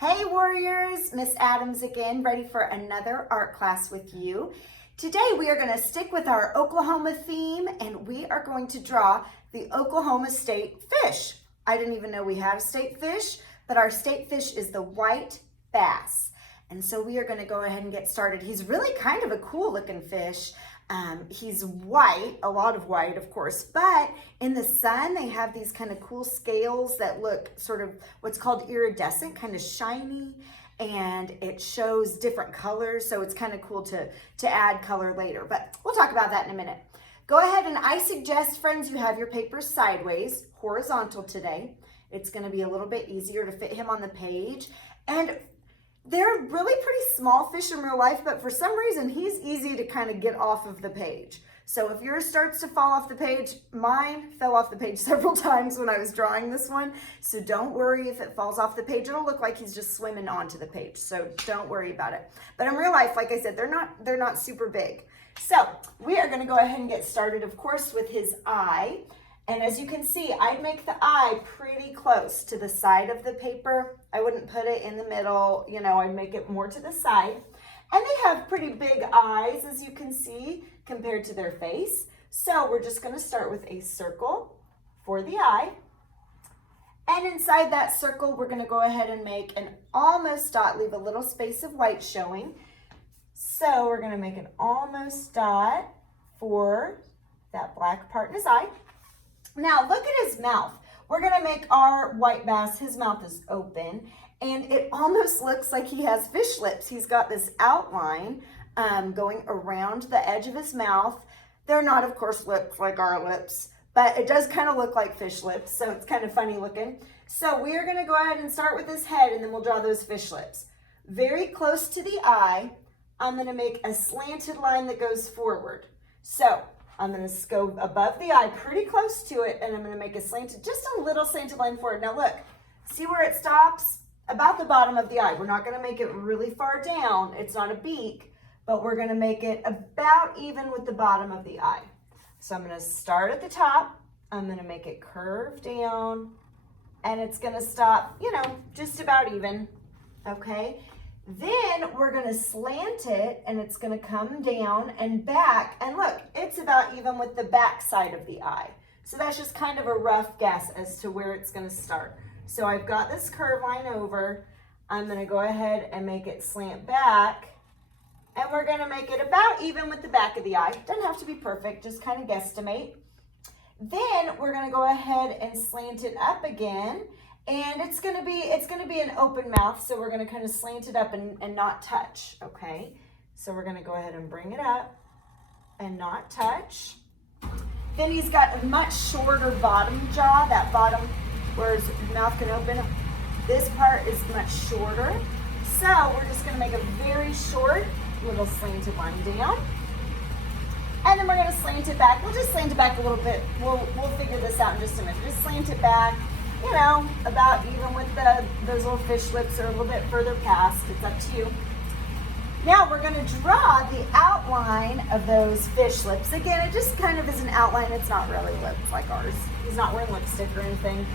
Hey warriors, Miss Adams again, ready for another art class with you. Today we are going to stick with our Oklahoma theme and we are going to draw the Oklahoma state fish. I didn't even know we had a state fish, but our state fish is the white bass. And so we are going to go ahead and get started. He's really kind of a cool looking fish. He's white, a lot of white, of course, but in the sun, they have these kind of cool scales that look sort of what's called iridescent, kind of shiny, and it shows different colors. So it's kind of cool to add color later, but we'll talk about that in a minute. Go ahead, and I suggest, friends, you have your paper sideways, horizontal today. It's going to be a little bit easier to fit him on the page. And they're really pretty small fish in real life, but for some reason, he's easy to kind of get off of the page. So if yours starts to fall off the page, mine fell off the page several times when I was drawing this one. So don't worry if it falls off the page. It'll look like he's just swimming onto the page. So don't worry about it. But in real life, like I said, they're not super big. So we are going to go ahead and get started, of course, with his eye. And as you can see, I'd make the eye pretty close to the side of the paper. I wouldn't put it in the middle, you know, I'd make it more to the side. And they have pretty big eyes, as you can see, compared to their face. So we're just gonna start with a circle for the eye. And inside that circle, we're gonna go ahead and make an almost dot, leave a little space of white showing. So we're gonna make an almost dot for that black part in his eye. Now look at his mouth. We're gonna make our white bass, his mouth is open, and it almost looks like he has fish lips. He's got this outline going around the edge of his mouth. They're not, of course, lips like our lips, but it does kind of look like fish lips, so it's kind of funny looking. So we are gonna go ahead and start with his head, and then we'll draw those fish lips. Very close to the eye, I'm gonna make a slanted line that goes forward. So I'm going to go above the eye, pretty close to it, and I'm going to make a slanted, just a little slanted line forward. Now look, see where it stops? About the bottom of the eye. We're not going to make it really far down. It's not a beak, but we're going to make it about even with the bottom of the eye. So I'm going to start at the top. I'm going to make it curve down, and it's going to stop, you know, just about even, okay? Then we're going to slant it, and it's going to come down and back, and look, it's about even with the back side of the eye. So that's just kind of a rough guess as to where it's going to start. So I've got this curve line over. I'm going to go ahead and make it slant back, and we're going to make it about even with the back of the eye. Doesn't have to be perfect, just kind of guesstimate. Then we're going to go ahead and slant it up again. And it's gonna be an open mouth, so we're gonna kind of slant it up and not touch, okay? So we're gonna go ahead and bring it up and not touch. Then he's got a much shorter bottom jaw, that bottom where his mouth can open. This part is much shorter. So we're just gonna make a very short little slanted line down. And then we're gonna slant it back. We'll just slant it back a little bit. We'll figure this out in just a minute. Just slant it back, you know, about even with those little fish lips or a little bit further past. It's up to you. Now we're going to draw the outline of those fish lips. Again, it just kind of is an outline. It's not really lips like ours. He's not wearing lipstick or anything.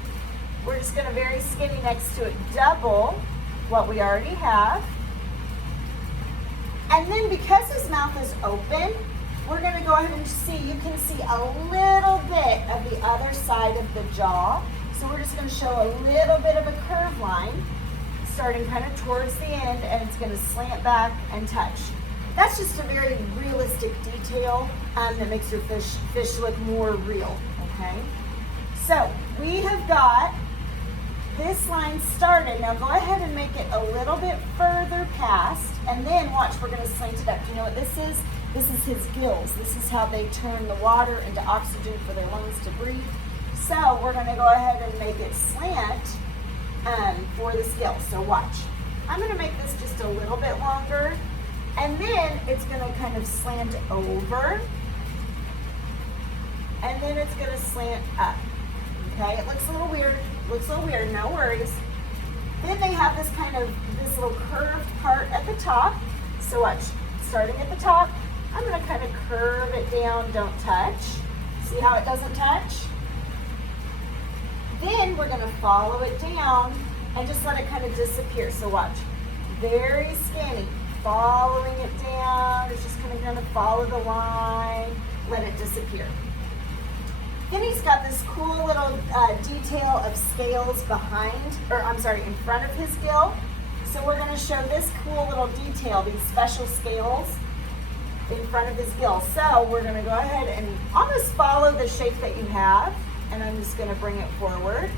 We're just going to very skinny next to it double what we already have. And then because his mouth is open, we're going to go ahead and see, you can see a little bit of the other side of the jaw. So we're just going to show a little bit of a curve line starting kind of towards the end, and it's going to slant back and touch. That's just a very realistic detail that makes your fish look more real, okay? So we have got this line started. Now go ahead and make it a little bit further past, and then watch, we're going to slant it up. Do you know what this is? This is his gills. This is how they turn the water into oxygen for their lungs to breathe. So we're going to go ahead and make it slant for the scale. So watch. I'm going to make this just a little bit longer, and then it's going to kind of slant over, and then it's going to slant up. Okay, it looks a little weird. No worries. Then they have this little curved part at the top. So watch. Starting at the top, I'm going to kind of curve it down. Don't touch. See how it doesn't touch? Then we're going to follow it down and just let it kind of disappear. So watch, very skinny, following it down. It's just kind of going to follow the line, let it disappear. Then he's got this cool little detail of scales in front of his gill. So we're going to show this cool little detail, these special scales in front of his gill. So we're going to go ahead and almost follow the shape that you have, and I'm just going to bring it forward.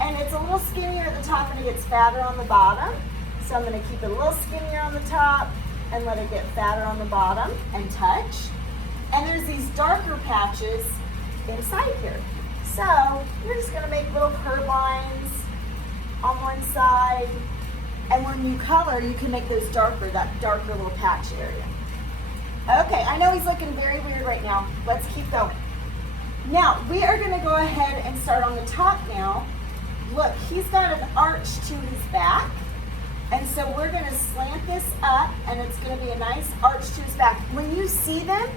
And it's a little skinnier at the top and it gets fatter on the bottom. So I'm going to keep it a little skinnier on the top and let it get fatter on the bottom and touch. And there's these darker patches inside here. So we're just going to make little curve lines on one side. And when you color, you can make those darker, that darker little patch area. Okay, I know he's looking very weird right now. Let's keep going. Now, we are going to go ahead and start on the top now. Look, he's got an arch to his back. And so we're going to slant this up, and it's going to be a nice arch to his back. When you see them,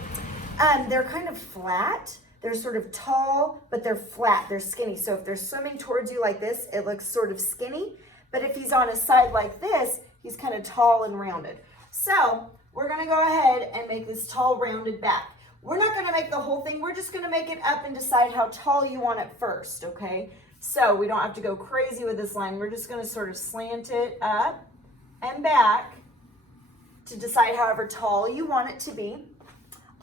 they're kind of flat. They're sort of tall, but they're flat. They're skinny. So if they're swimming towards you like this, it looks sort of skinny. But if he's on his side like this, he's kind of tall and rounded. So we're going to go ahead and make this tall, rounded back. We're not going to make the whole thing. We're just going to make it up and decide how tall you want it first, okay? So we don't have to go crazy with this line. We're just going to sort of slant it up and back to decide however tall you want it to be.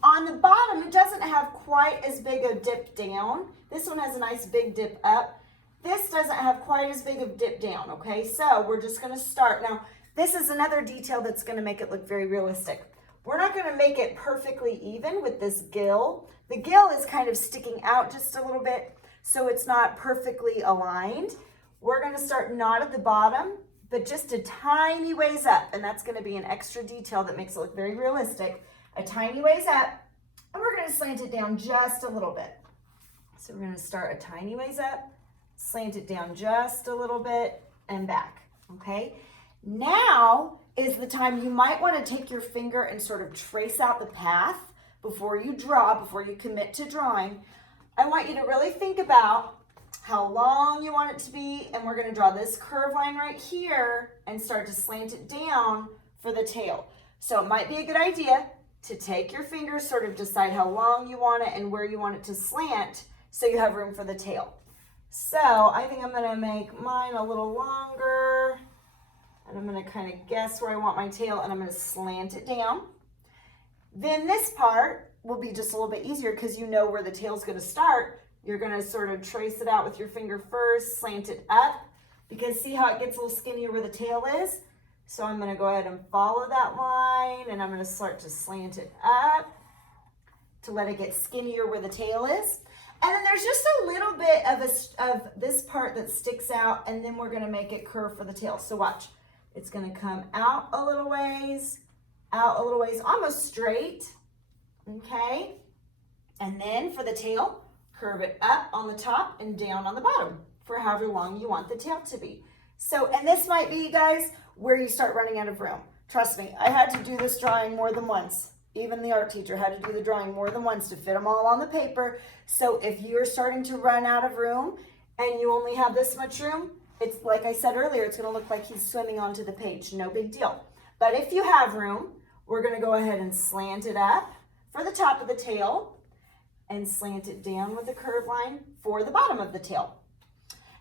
On the bottom, it doesn't have quite as big a dip down. This one has a nice big dip up. This doesn't have quite as big of dip down, okay? So we're just going to start. Now, this is another detail that's going to make it look very realistic. We're not going to make it perfectly even with this gill. The gill is kind of sticking out just a little bit, so it's not perfectly aligned. We're going to start not at the bottom, but just a tiny ways up, and that's going to be an extra detail that makes it look very realistic. A tiny ways up, and we're going to slant it down just a little bit. So we're going to start a tiny ways up, slant it down just a little bit, and back, okay? Now is the time you might want to take your finger and sort of trace out the path before you draw, before you commit to drawing. I want you to really think about how long you want it to be, and we're going to draw this curve line right here and start to slant it down for the tail. So it might be a good idea to take your fingers, sort of decide how long you want it and where you want it to slant so you have room for the tail. So I think I'm going to make mine a little longer, and I'm going to kind of guess where I want my tail, and I'm going to slant it down. Then this part will be just a little bit easier because you know where the tail's going to start. You're going to sort of trace it out with your finger first, slant it up, because see how it gets a little skinnier where the tail is? So I'm going to go ahead and follow that line, and I'm going to start to slant it up to let it get skinnier where the tail is. And then there's just a little bit of this part that sticks out, and then we're going to make it curve for the tail. So watch. It's going to come out a little ways, almost straight, okay? And then for the tail, curve it up on the top and down on the bottom for however long you want the tail to be. So, and this might be, guys, where you start running out of room. Trust me, I had to do this drawing more than once. Even the art teacher had to do the drawing more than once to fit them all on the paper. So if you're starting to run out of room and you only have this much room, it's like I said earlier, it's going to look like he's swimming onto the page. No big deal. But if you have room, we're going to go ahead and slant it up for the top of the tail and slant it down with a curve line for the bottom of the tail.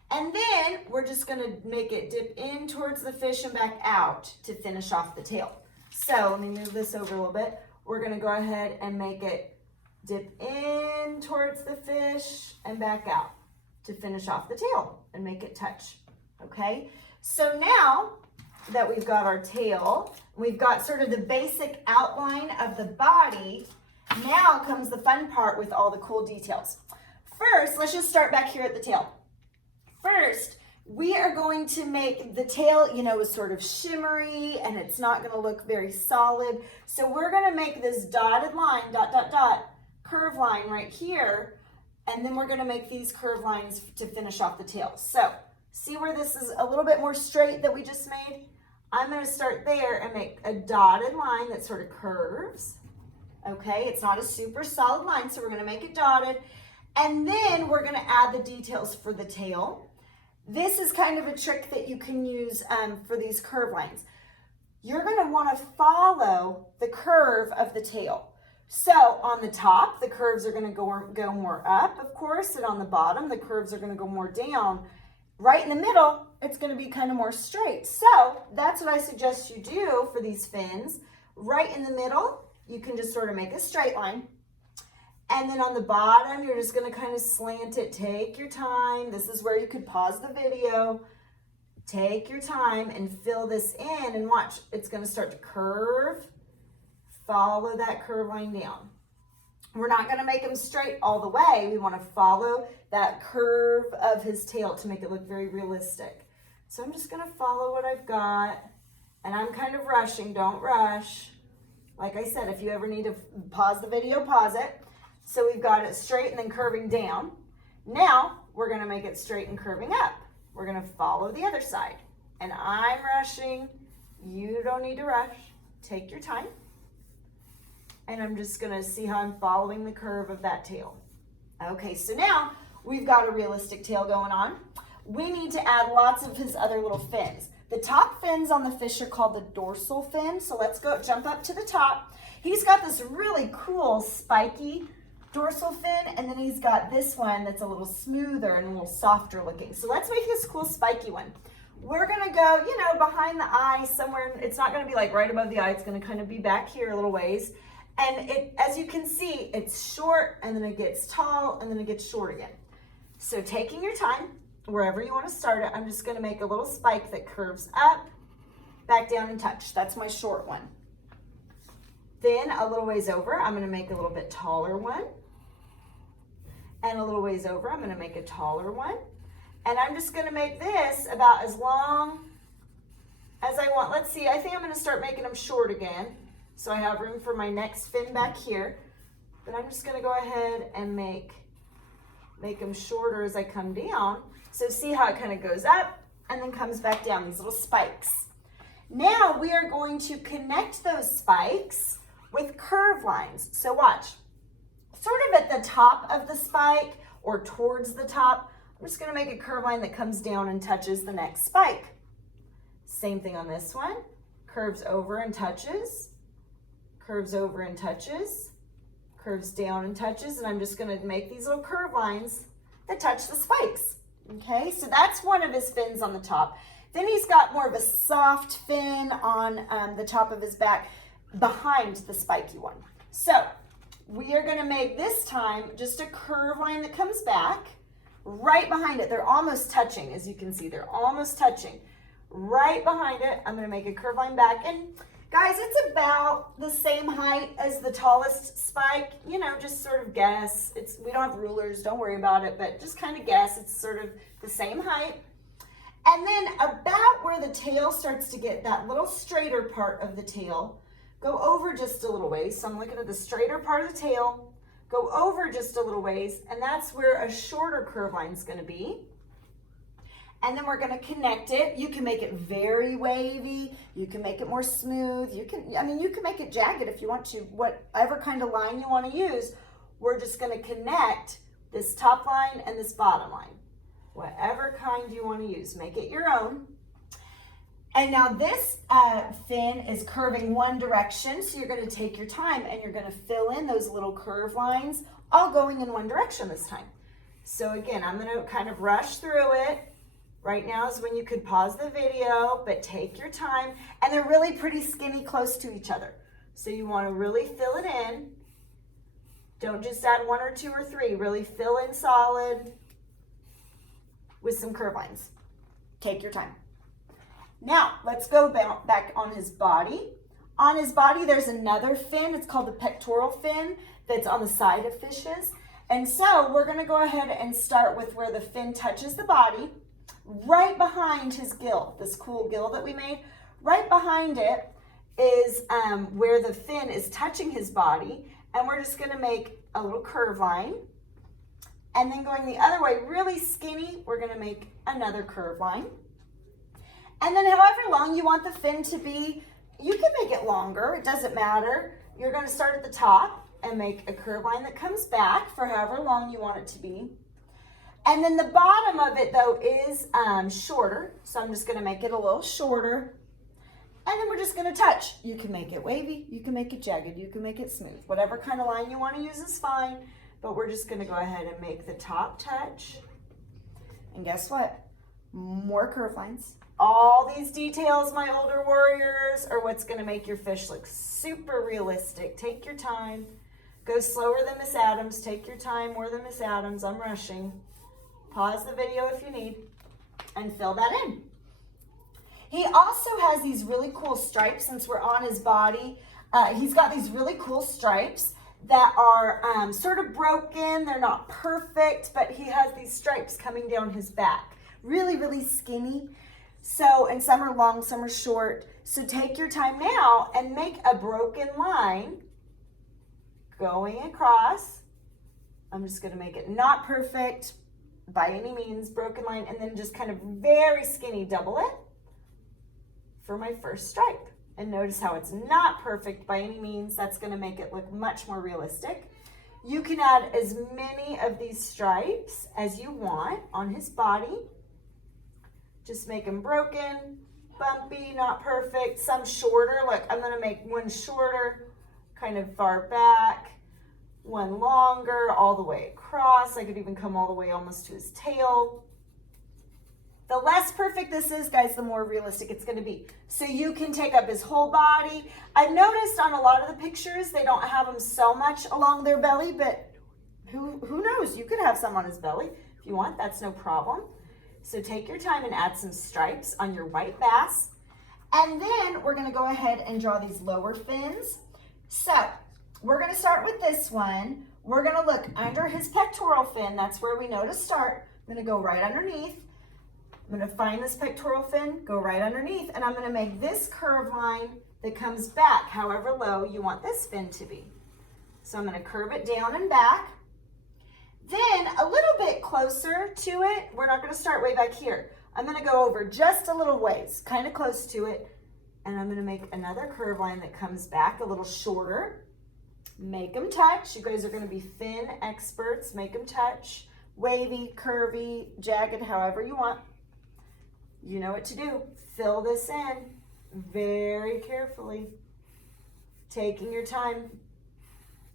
And then we're just going to make it dip in towards the fish and back out to finish off the tail. So let me move this over a little bit. We're going to go ahead and make it dip in towards the fish and back out to finish off the tail and make it touch. Okay, so now that we've got our tail, we've got sort of the basic outline of the body, now comes the fun part with all the cool details. First, let's just start back here at the tail. First, we are going to make the tail, sort of shimmery, and it's not going to look very solid. So we're going to make this dotted line, dot, dot, dot, curve line right here, and then we're going to make these curve lines to finish off the tail. So see where this is a little bit more straight that we just made? I'm going to start there and make a dotted line that sort of curves. Okay, it's not a super solid line, so we're going to make it dotted. And then we're going to add the details for the tail. This is kind of a trick that you can use for these curve lines. You're going to want to follow the curve of the tail. So on the top, the curves are going to go more up, of course, and on the bottom, the curves are going to go more down. Right in the middle, it's going to be kind of more straight. So that's what I suggest you do for these fins. Right in the middle, you can just sort of make a straight line. And then on the bottom, you're just going to kind of slant it. Take your time. This is where you could pause the video. Take your time and fill this in and watch. It's going to start to curve. Follow that curve line down. We're not going to make him straight all the way. We want to follow that curve of his tail to make it look very realistic. So I'm just going to follow what I've got. And I'm kind of rushing. Don't rush. Like I said, if you ever need to pause the video, pause it. So we've got it straight and then curving down. Now we're going to make it straight and curving up. We're going to follow the other side. And I'm rushing. You don't need to rush. Take your time. And I'm just going to see how I'm following the curve of that tail. Okay, so now we've got a realistic tail going on. We need to add lots of his other little fins. The top fins on the fish are called the dorsal fin. So let's go jump up to the top. He's got this really cool spiky dorsal fin, and then he's got this one that's a little smoother and a little softer looking. So let's make this cool spiky one. We're gonna go, behind the eye somewhere. It's not gonna be like right above the eye. It's gonna kind of be back here a little ways. And as you can see, it's short and then it gets tall and then it gets short again. So taking your time, wherever you wanna start it, I'm just gonna make a little spike that curves up, back down and touch. That's my short one. Then a little ways over, I'm gonna make a little bit taller one. And a little ways over, I'm gonna make a taller one. And I'm just gonna make this about as long as I want. Let's see, I think I'm gonna start making them short again. So I have room for my next fin back here. But I'm just gonna go ahead and make them shorter as I come down. So see how it kind of goes up and then comes back down, these little spikes. Now we are going to connect those spikes with curve lines. So watch. Sort of at the top of the spike or towards the top, I'm just going to make a curve line that comes down and touches the next spike. Same thing on this one. Curves over and touches, curves over and touches, curves down and touches, and I'm just going to make these little curve lines that touch the spikes. Okay, so that's one of his fins on the top. Then he's got more of a soft fin on the top of his back behind the spiky one. So we are going to make this time just a curve line that comes back right behind it. They're almost touching, as you can see. They're almost touching. Right behind it, I'm going to make a curve line back. And guys, it's about the same height as the tallest spike. Just sort of guess. We don't have rulers, don't worry about it, but just kind of guess. It's sort of the same height. And then about where the tail starts to get that little straighter part of the tail, go over just a little ways. So I'm looking at the straighter part of the tail, go over just a little ways, and that's where a shorter curve line is going to be. And then we're going to connect it. You can make it very wavy. You can make it more smooth. You can make it jagged if you want to. Whatever kind of line you want to use, we're just going to connect this top line and this bottom line. Whatever kind you want to use, make it your own. And now this fin is curving one direction, so you're going to take your time and you're going to fill in those little curve lines, all going in one direction this time. So again, I'm going to kind of rush through it. Right now is when you could pause the video, but take your time. And they're really pretty skinny close to each other. So you want to really fill it in. Don't just add 1 or 2 or 3. Really fill in solid with some curve lines. Take your time. Now, let's go back on his body. On his body, there's another fin. It's called the pectoral fin that's on the side of fishes. And so we're going to go ahead and start with where the fin touches the body, right behind his gill, this cool gill that we made. Right behind it is where the fin is touching his body. And we're just going to make a little curve line. And then going the other way, really skinny, we're going to make another curve line. And then however long you want the fin to be, you can make it longer. It doesn't matter. You're going to start at the top and make a curve line that comes back for however long you want it to be. And then the bottom of it though is shorter. So I'm just gonna make it a little shorter. And then we're just gonna touch. You can make it wavy, you can make it jagged, you can make it smooth. Whatever kind of line you wanna use is fine, but we're just gonna go ahead and make the top touch. And guess what? More curve lines. All these details, my older warriors, are what's gonna make your fish look super realistic. Take your time. Go slower than Miss Adams. Take your time more than Miss Adams. I'm rushing. Pause the video if you need and fill that in. He also has these really cool stripes since we're on his body. He's got these really cool stripes that are sort of broken. They're not perfect, but he has these stripes coming down his back. Really, really skinny. So, and some are long, some are short. So take your time now and make a broken line going across. I'm just gonna make it not perfect by any means, broken line, and then just kind of very skinny double it for my first stripe. And notice how it's not perfect by any means. That's gonna make it look much more realistic. You can add as many of these stripes as you want on his body. Just make them broken, bumpy, not perfect, some shorter. Look, I'm gonna make one shorter, kind of far back, one longer, all the way across. I could even come all the way almost to his tail. The less perfect this is, guys, the more realistic it's gonna be. So you can take up his whole body. I've noticed on a lot of the pictures, they don't have him so much along their belly, but who knows? You could have some on his belly if you want, that's no problem. So take your time and add some stripes on your white bass. And then we're gonna go ahead and draw these lower fins. So we're gonna start with this one. We're gonna look under his pectoral fin. That's where we know to start. I'm gonna go right underneath. I'm gonna find this pectoral fin, go right underneath, and I'm gonna make this curve line that comes back however low you want this fin to be. So I'm gonna curve it down and back. Then a little bit closer to it, we're not gonna start way back here. I'm gonna go over just a little ways, kind of close to it, and I'm gonna make another curve line that comes back a little shorter. Make them touch. You guys are gonna be fin experts. Make them touch. Wavy, curvy, jagged, however you want. You know what to do. Fill this in very carefully. Taking your time.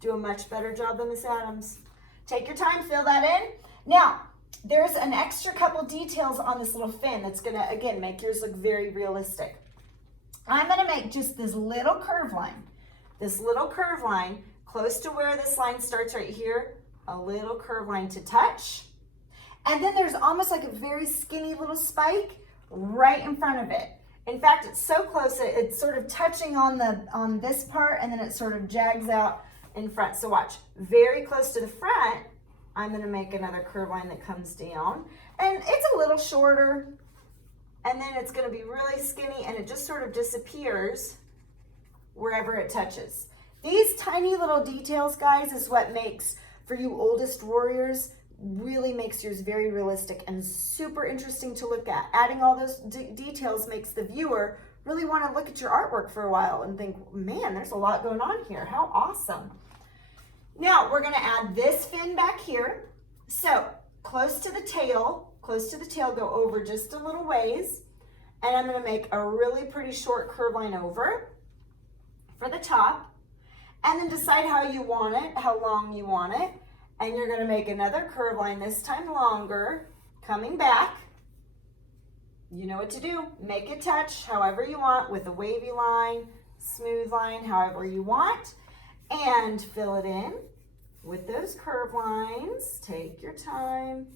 Do a much better job than Miss Adams. Take your time, fill that in. Now, there's an extra couple details on this little fin that's gonna, again, make yours look very realistic. I'm gonna make just this little curve line. This little curve line, close to where this line starts right here, a little curve line to touch. And then there's almost like a very skinny little spike right in front of it. In fact, it's so close, it's sort of touching on this part, and then it sort of jags out in front. So watch, very close to the front, I'm gonna make another curve line that comes down, and it's a little shorter, and then it's gonna be really skinny, and it just sort of disappears wherever it touches. These tiny little details, guys, is what makes, for you oldest warriors, really makes yours very realistic and super interesting to look at. Adding all those details makes the viewer really want to look at your artwork for a while and think, man, there's a lot going on here. How awesome. Now we're going to add this fin back here. So close to the tail, go over just a little ways. And I'm going to make a really pretty short curve line over for the top. And then decide how you want it, how long you want it. And you're going to make another curve line, this time longer, coming back. You know what to do. Make it touch however you want, with a wavy line, smooth line, however you want. And fill it in with those curve lines. Take your time.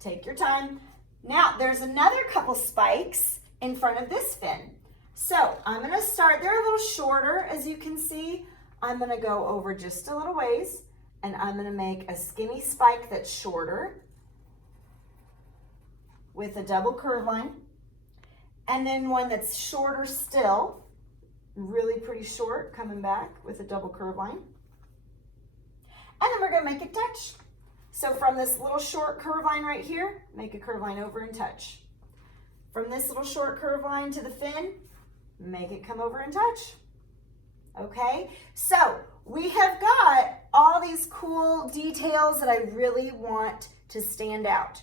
Take your time. Now, there's another couple spikes in front of this fin. So I'm going to start, they're a little shorter, as you can see. I'm going to go over just a little ways, and I'm going to make a skinny spike that's shorter with a double curve line, and then one that's shorter still, really pretty short, coming back with a double curve line. And then we're going to make it touch. So from this little short curve line right here, make a curve line over and touch. From this little short curve line to the fin, make it come over and touch. Okay, so we have got all these cool details that I really want to stand out.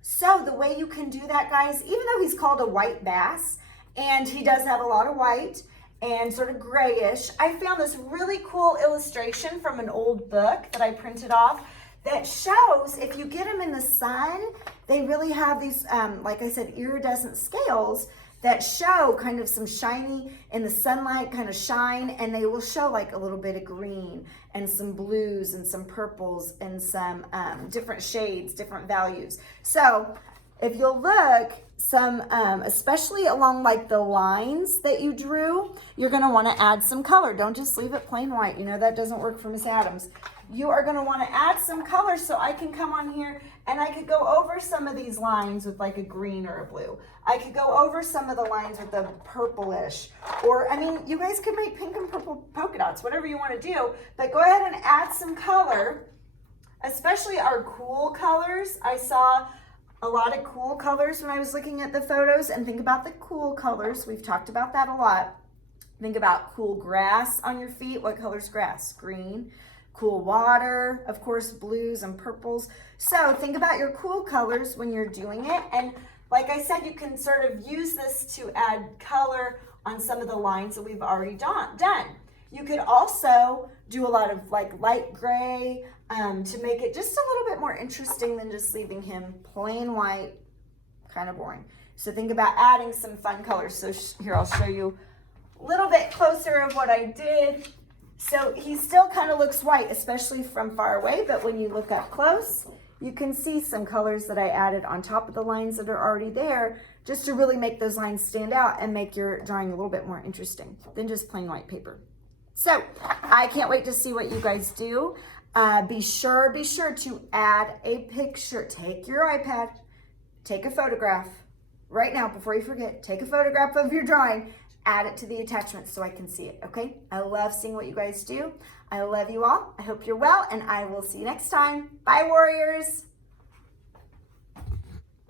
So the way you can do that, guys, even though he's called a white bass, and he does have a lot of white and sort of grayish, I found this really cool illustration from an old book that I printed off that shows if you get them in the sun, they really have these, like I said, iridescent scales that show kind of some shiny in the sunlight kind of shine, and they will show like a little bit of green and some blues and some purples and some different shades, different values. So if you'll look, some, especially along like the lines that you drew, you're gonna wanna add some color. Don't just leave it plain white. You know that doesn't work for Miss Adams. You are gonna wanna add some color, so I can come on here and I could go over some of these lines with like a green or a blue. I could go over some of the lines with a purplish, or I mean, you guys could make pink and purple polka dots, whatever you wanna do, but go ahead and add some color, especially our cool colors. I saw a lot of cool colors when I was looking at the photos, and think about the cool colors. We've talked about that a lot. Think about cool grass on your feet. What color's grass? Green. Cool water, of course, blues and purples. So think about your cool colors when you're doing it. And like I said, you can sort of use this to add color on some of the lines that we've already done. You could also do a lot of like light gray to make it just a little bit more interesting than just leaving him plain white, kind of boring. So think about adding some fun colors. So here, I'll show you a little bit closer of what I did. So he still kind of looks white, especially from far away, but when you look up close, you can see some colors that I added on top of the lines that are already there, just to really make those lines stand out and make your drawing a little bit more interesting than just plain white paper. So I can't wait to see what you guys do. Be sure to add a picture. Take your iPad, take a photograph right now before you forget. Take a photograph of your drawing, add it to the attachment so I can see it, okay? I love seeing what you guys do. I love you all. I hope you're well, and I will see you next time. Bye, warriors.